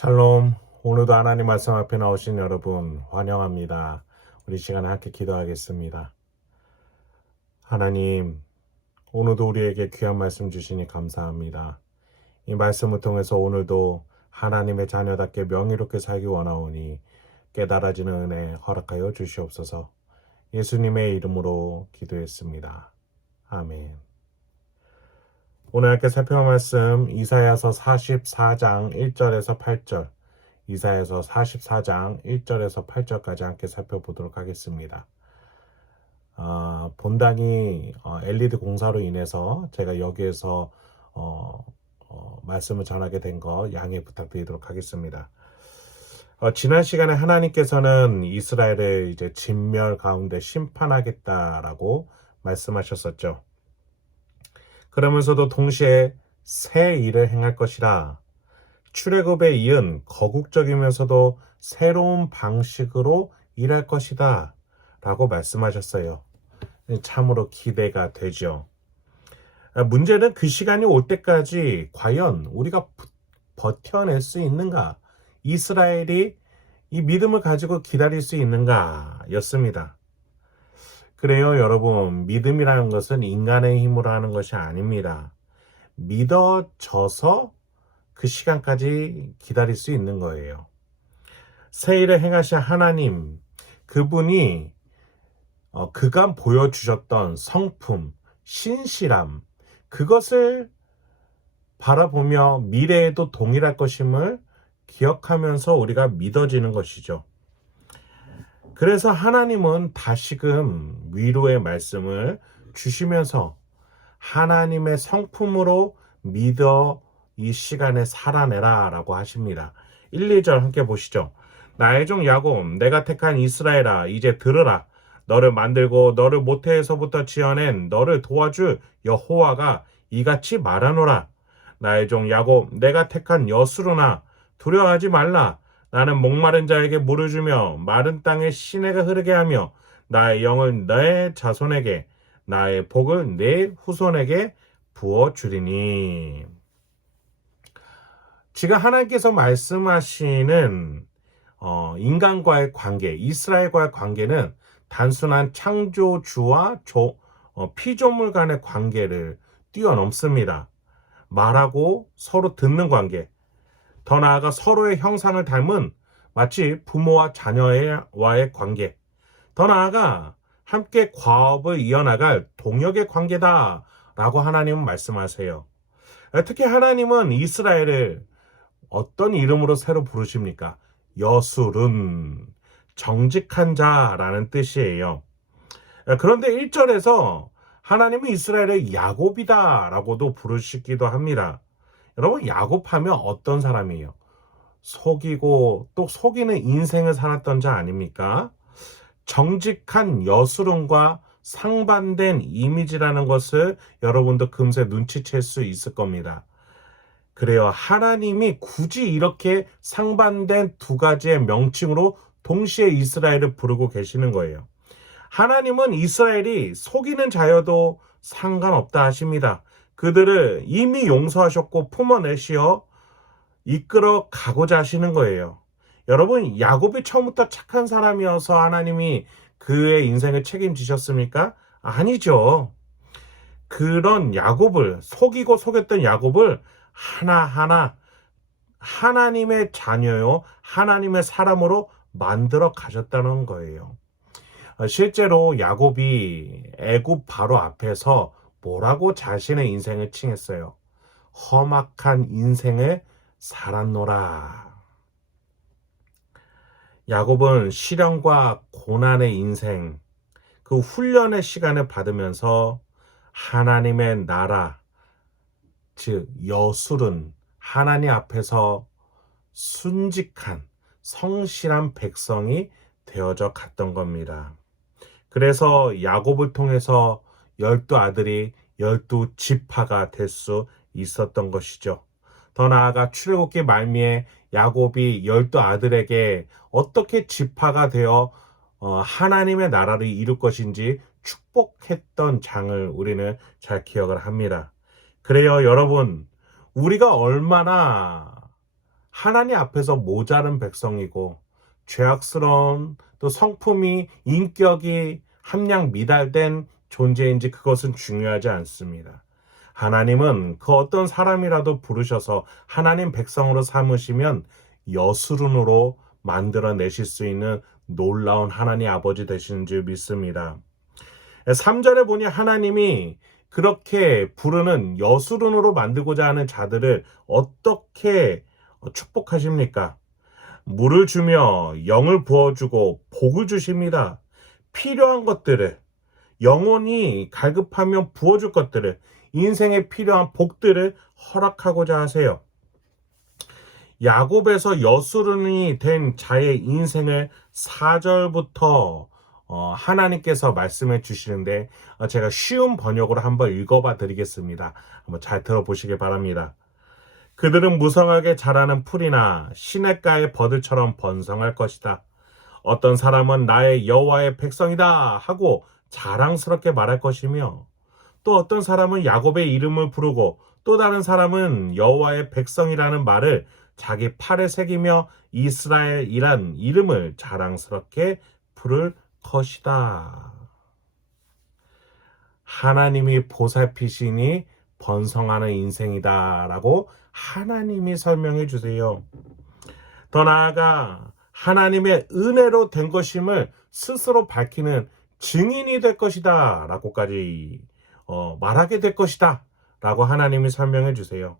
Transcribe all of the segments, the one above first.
샬롬. 오늘도 하나님 말씀 앞에 나오신 여러분 환영합니다. 우리 시간에 함께 기도하겠습니다. 하나님, 오늘도 우리에게 귀한 말씀 주시니 감사합니다. 이 말씀을 통해서 오늘도 하나님의 자녀답게 명예롭게 살기 원하오니 깨달아지는 은혜 허락하여 주시옵소서. 예수님의 이름으로 기도했습니다. 아멘. 오늘 함께 살펴볼 말씀 이사야서 44장 1절에서 8절, 이사야서 44장 1절에서 8절까지 함께 살펴보도록 하겠습니다. 본당이 LED 공사로 인해서 제가 여기에서 말씀을 전하게 된 거 양해 부탁드리도록 하겠습니다. 지난 시간에 하나님께서는 이스라엘을 이제 진멸 가운데 심판하겠다라고 말씀하셨었죠. 그러면서도 동시에 새 일을 행할 것이라, 출애굽에 이은 거국적이면서도 새로운 방식으로 일할 것이다 라고 말씀하셨어요. 참으로 기대가 되죠. 문제는 그 시간이 올 때까지 과연 우리가 버텨낼 수 있는가, 이스라엘이 이 믿음을 가지고 기다릴 수 있는가 였습니다. 그래요, 여러분. 믿음이라는 것은 인간의 힘으로 하는 것이 아닙니다. 믿어져서 그 시간까지 기다릴 수 있는 거예요. 새 일을 행하신 하나님, 그분이 그간 보여주셨던 성품, 신실함, 그것을 바라보며 미래에도 동일할 것임을 기억하면서 우리가 믿어지는 것이죠. 그래서 하나님은 다시금 위로의 말씀을 주시면서 하나님의 성품으로 믿어 이 시간에 살아내라 라고 하십니다. 1, 2절 함께 보시죠. 나의 종 야곱, 내가 택한 이스라엘아, 이제 들으라. 너를 만들고 너를 모태에서부터 지어낸 너를 도와줄 여호와가 이같이 말하노라. 나의 종 야곱, 내가 택한 여수로나, 두려워하지 말라. 나는 목마른 자에게 물을 주며 마른 땅에 시내가 흐르게 하며 나의 영을 내 자손에게, 나의 복을 내 후손에게 부어주리니. 지금 하나님께서 말씀하시는 인간과의 관계, 이스라엘과의 관계는 단순한 창조주와 피조물 간의 관계를 뛰어넘습니다. 말하고 서로 듣는 관계, 더 나아가 서로의 형상을 닮은 마치 부모와 자녀와의 관계, 더 나아가 함께 과업을 이어나갈 동역의 관계다라고 하나님은 말씀하세요. 특히 하나님은 이스라엘을 어떤 이름으로 새로 부르십니까? 여술은 정직한 자라는 뜻이에요. 그런데 1절에서 하나님은 이스라엘을 야곱이다라고도 부르시기도 합니다. 여러분, 야곱하면 어떤 사람이에요? 속이고 또 속이는 인생을 살았던 자 아닙니까? 정직한 여수론과 상반된 이미지라는 것을 여러분도 금세 눈치챌 수 있을 겁니다. 그래요, 하나님이 굳이 이렇게 상반된 두 가지의 명칭으로 동시에 이스라엘을 부르고 계시는 거예요. 하나님은 이스라엘이 속이는 자여도 상관없다 하십니다. 그들을 이미 용서하셨고 품어내시어 이끌어 가고자 하시는 거예요. 여러분, 야곱이 처음부터 착한 사람이어서 하나님이 그의 인생을 책임지셨습니까? 아니죠. 그런 야곱을, 속이고 속였던 야곱을 하나하나 하나님의 자녀요, 하나님의 사람으로 만들어 가셨다는 거예요. 실제로 야곱이 애굽 바로 앞에서 뭐라고 자신의 인생을 칭했어요? 험악한 인생을 살았노라. 야곱은 시련과 고난의 인생, 그 훈련의 시간을 받으면서 하나님의 나라, 즉 여술은 하나님 앞에서 순직한 성실한 백성이 되어져 갔던 겁니다. 그래서 야곱을 통해서 12아들이 12지파가 될 수 있었던 것이죠. 더 나아가 출애굽기 말미에 야곱이 12아들에게 어떻게 지파가 되어 하나님의 나라를 이룰 것인지 축복했던 장을 우리는 잘 기억을 합니다. 그래요, 여러분, 우리가 얼마나 하나님 앞에서 모자른 백성이고 죄악스러운 또 성품이 인격이 함량 미달된 존재인지 그것은 중요하지 않습니다. 하나님은 그 어떤 사람이라도 부르셔서 하나님 백성으로 삼으시면 여수run으로 만들어내실 수 있는 놀라운 하나님 아버지 되시는 줄 믿습니다. 3절에 보니 하나님이 그렇게 부르는 여수run으로 만들고자 하는 자들을 어떻게 축복하십니까? 물을 주며 영을 부어주고 복을 주십니다. 필요한 것들을, 영혼이 갈급하면 부어줄 것들을, 인생에 필요한 복들을 허락하고자 하세요. 야곱에서 여수run이 된 자의 인생을 4절부터 하나님께서 말씀해 주시는데 제가 쉬운 번역으로 한번 읽어봐 드리겠습니다. 한번 잘 들어보시기 바랍니다. 그들은 무성하게 자라는 풀이나 시냇가의 버들처럼 번성할 것이다. 어떤 사람은 나의 여호와의 백성이다 하고 자랑스럽게 말할 것이며 또 어떤 사람은 야곱의 이름을 부르고 또 다른 사람은 여호와의 백성이라는 말을 자기 팔에 새기며 이스라엘이란 이름을 자랑스럽게 부를 것이다. 하나님이 보살피시니 번성하는 인생이다라고 하나님이 설명해 주세요. 더 나아가 하나님의 은혜로 된 것임을 스스로 밝히는 증인이 될 것이다 라고까지 말하게 될 것이다 라고 하나님이 설명해 주세요.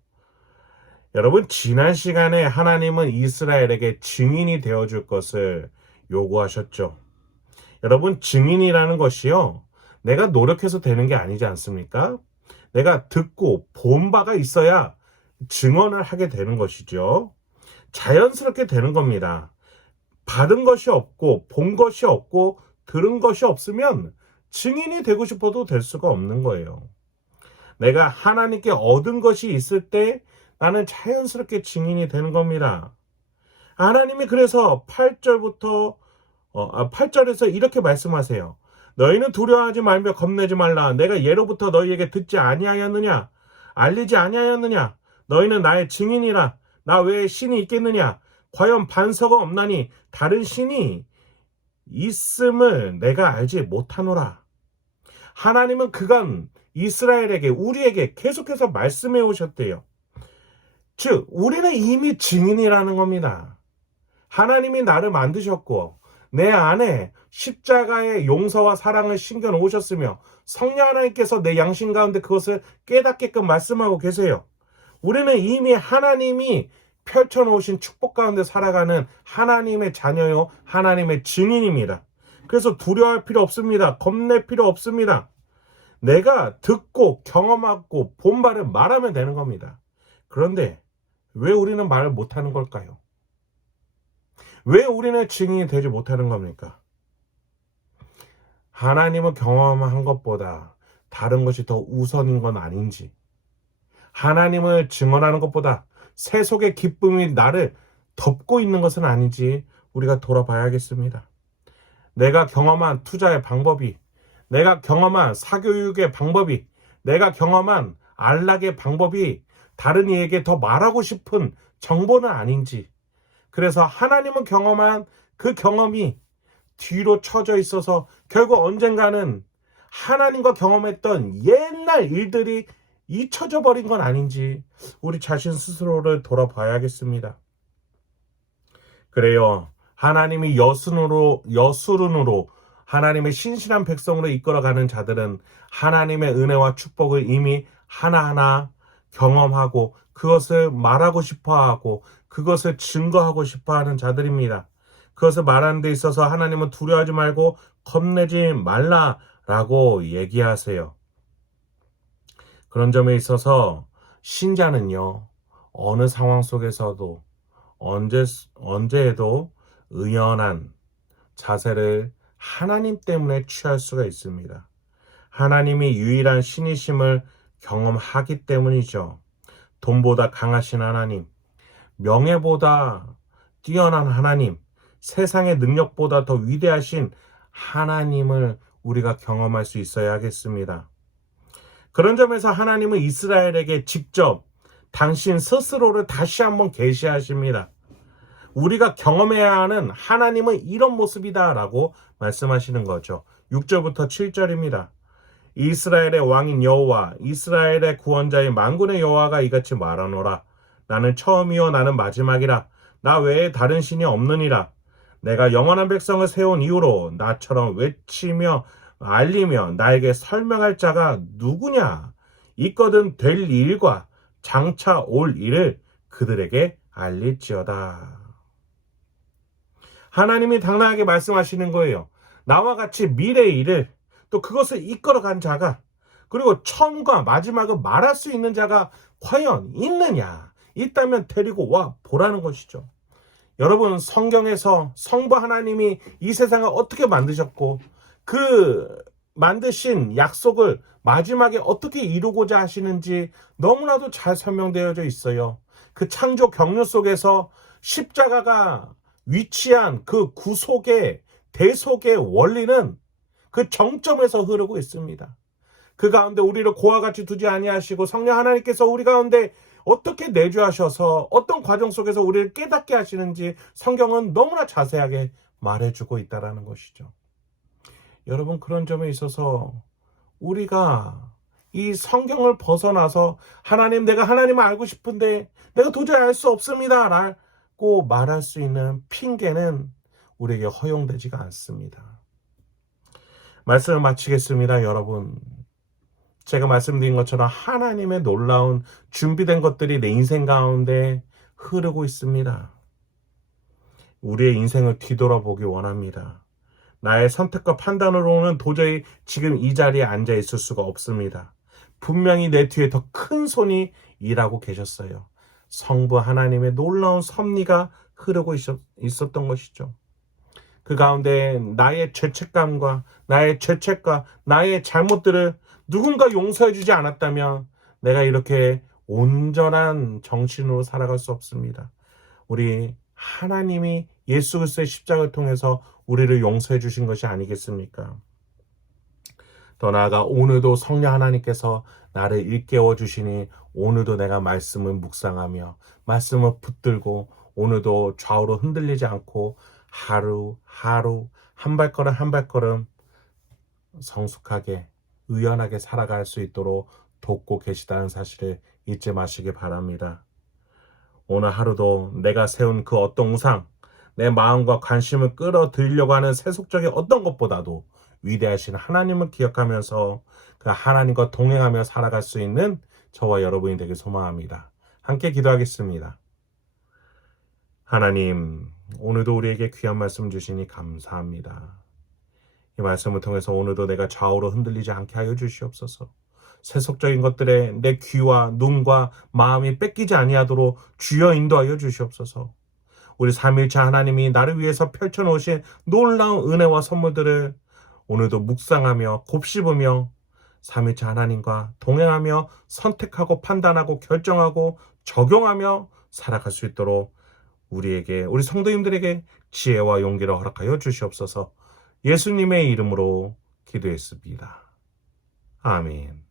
여러분, 지난 시간에 하나님은 이스라엘에게 증인이 되어줄 것을 요구하셨죠. 여러분, 증인이라는 것이요, 내가 노력해서 되는 게 아니지 않습니까? 내가 듣고 본 바가 있어야 증언을 하게 되는 것이죠. 자연스럽게 되는 겁니다. 받은 것이 없고 본 것이 없고 들은 것이 없으면 증인이 되고 싶어도 될 수가 없는 거예요. 내가 하나님께 얻은 것이 있을 때 나는 자연스럽게 증인이 되는 겁니다. 하나님이 그래서 8절에서 이렇게 말씀하세요. 너희는 두려워하지 말며 겁내지 말라. 내가 예로부터 너희에게 듣지 아니하였느냐? 알리지 아니하였느냐? 너희는 나의 증인이라. 나 외에 신이 있겠느냐? 과연 반석은 없나니 다른 신이 있음을 내가 알지 못하노라. 하나님은 그간 이스라엘에게, 우리에게 계속해서 말씀해 오셨대요. 즉, 우리는 이미 증인이라는 겁니다. 하나님이 나를 만드셨고 내 안에 십자가의 용서와 사랑을 심겨 놓으셨으며 성령 하나님께서 내 양심 가운데 그것을 깨닫게끔 말씀하고 계세요. 우리는 이미 하나님이 펼쳐놓으신 축복 가운데 살아가는 하나님의 자녀요, 하나님의 증인입니다. 그래서 두려워할 필요 없습니다. 겁낼 필요 없습니다. 내가 듣고 경험하고 본 바를 말하면 되는 겁니다. 그런데 왜 우리는 말을 못하는 걸까요? 왜 우리는 증인이 되지 못하는 겁니까? 하나님을 경험한 것보다 다른 것이 더 우선인 건 아닌지, 하나님을 증언하는 것보다 세속의 기쁨이 나를 덮고 있는 것은 아닌지 우리가 돌아봐야겠습니다. 내가 경험한 투자의 방법이, 내가 경험한 사교육의 방법이, 내가 경험한 안락의 방법이 다른 이에게 더 말하고 싶은 정보는 아닌지, 그래서 하나님은 경험한 그 경험이 뒤로 처져 있어서 결국 언젠가는 하나님과 경험했던 옛날 일들이 잊혀져 버린 건 아닌지 우리 자신 스스로를 돌아봐야겠습니다. 그래요, 하나님이 여수run으로 하나님의 신실한 백성으로 이끌어가는 자들은 하나님의 은혜와 축복을 이미 하나하나 경험하고 그것을 말하고 싶어하고 그것을 증거하고 싶어하는 자들입니다. 그것을 말하는 데 있어서 하나님은 두려워하지 말고 겁내지 말라라고 얘기하세요. 그런 점에 있어서 신자는요, 어느 상황 속에서도 언제에도 의연한 자세를 하나님 때문에 취할 수가 있습니다. 하나님이 유일한 신이심을 경험하기 때문이죠. 돈보다 강하신 하나님, 명예보다 뛰어난 하나님, 세상의 능력보다 더 위대하신 하나님을 우리가 경험할 수 있어야 하겠습니다. 그런 점에서 하나님은 이스라엘에게 직접 당신 스스로를 다시 한번 계시하십니다. 우리가 경험해야 하는 하나님은 이런 모습이다 라고 말씀하시는 거죠. 6절부터 7절입니다. 이스라엘의 왕인 여호와, 이스라엘의 구원자인 만군의 여호와가 이같이 말하노라. 나는 처음이요 나는 마지막이라. 나 외에 다른 신이 없느니라. 내가 영원한 백성을 세운 이후로 나처럼 외치며 알리며 나에게 설명할 자가 누구냐? 있거든 될 일과 장차 올 일을 그들에게 알릴지어다. 하나님이 당당하게 말씀하시는 거예요. 나와 같이 미래의 일을 또 그것을 이끌어간 자가, 그리고 처음과 마지막을 말할 수 있는 자가 과연 있느냐? 있다면 데리고 와 보라는 것이죠. 여러분, 성경에서 성부 하나님이 이 세상을 어떻게 만드셨고 그 만드신 약속을 마지막에 어떻게 이루고자 하시는지 너무나도 잘 설명되어져 있어요. 그 창조 경륜 속에서 십자가가 위치한 그 구속의 대속의 원리는 그 정점에서 흐르고 있습니다. 그 가운데 우리를 고와 같이 두지 아니하시고 성령 하나님께서 우리 가운데 어떻게 내주하셔서 어떤 과정 속에서 우리를 깨닫게 하시는지 성경은 너무나 자세하게 말해주고 있다는 것이죠. 여러분, 그런 점에 있어서 우리가 이 성경을 벗어나서 하나님, 내가 하나님을 알고 싶은데 내가 도저히 알 수 없습니다 라고 말할 수 있는 핑계는 우리에게 허용되지가 않습니다. 말씀을 마치겠습니다. 여러분, 제가 말씀드린 것처럼 하나님의 놀라운 준비된 것들이 내 인생 가운데 흐르고 있습니다. 우리의 인생을 뒤돌아보기 원합니다. 나의 선택과 판단으로는 도저히 지금 이 자리에 앉아 있을 수가 없습니다. 분명히 내 뒤에 더 큰 손이 일하고 계셨어요. 성부 하나님의 놀라운 섭리가 흐르고 있었던 것이죠. 그 가운데 나의 죄책감과 나의 죄책과 나의 잘못들을 누군가 용서해 주지 않았다면 내가 이렇게 온전한 정신으로 살아갈 수 없습니다. 우리 하나님이 예수 그리스도의 십자가를 통해서 우리를 용서해 주신 것이 아니겠습니까? 더 나아가 오늘도 성령 하나님께서 나를 일깨워 주시니 오늘도 내가 말씀을 묵상하며 말씀을 붙들고 오늘도 좌우로 흔들리지 않고 하루하루 한 발걸음 한 발걸음 성숙하게 의연하게 살아갈 수 있도록 돕고 계시다는 사실을 잊지 마시기 바랍니다. 오늘 하루도 내가 세운 그 어떤 우상, 내 마음과 관심을 끌어들이려고 하는 세속적인 어떤 것보다도 위대하신 하나님을 기억하면서 그 하나님과 동행하며 살아갈 수 있는 저와 여러분이 되길 소망합니다. 함께 기도하겠습니다. 하나님, 오늘도 우리에게 귀한 말씀 주시니 감사합니다. 이 말씀을 통해서 오늘도 내가 좌우로 흔들리지 않게 하여 주시옵소서. 세속적인 것들에 내 귀와 눈과 마음이 뺏기지 아니하도록 주여 인도하여 주시옵소서. 우리 삼위일체 하나님이 나를 위해서 펼쳐놓으신 놀라운 은혜와 선물들을 오늘도 묵상하며 곱씹으며 삼위일체 하나님과 동행하며 선택하고 판단하고 결정하고 적용하며 살아갈 수 있도록 우리에게, 우리 성도님들에게 지혜와 용기를 허락하여 주시옵소서. 예수님의 이름으로 기도했습니다. 아멘.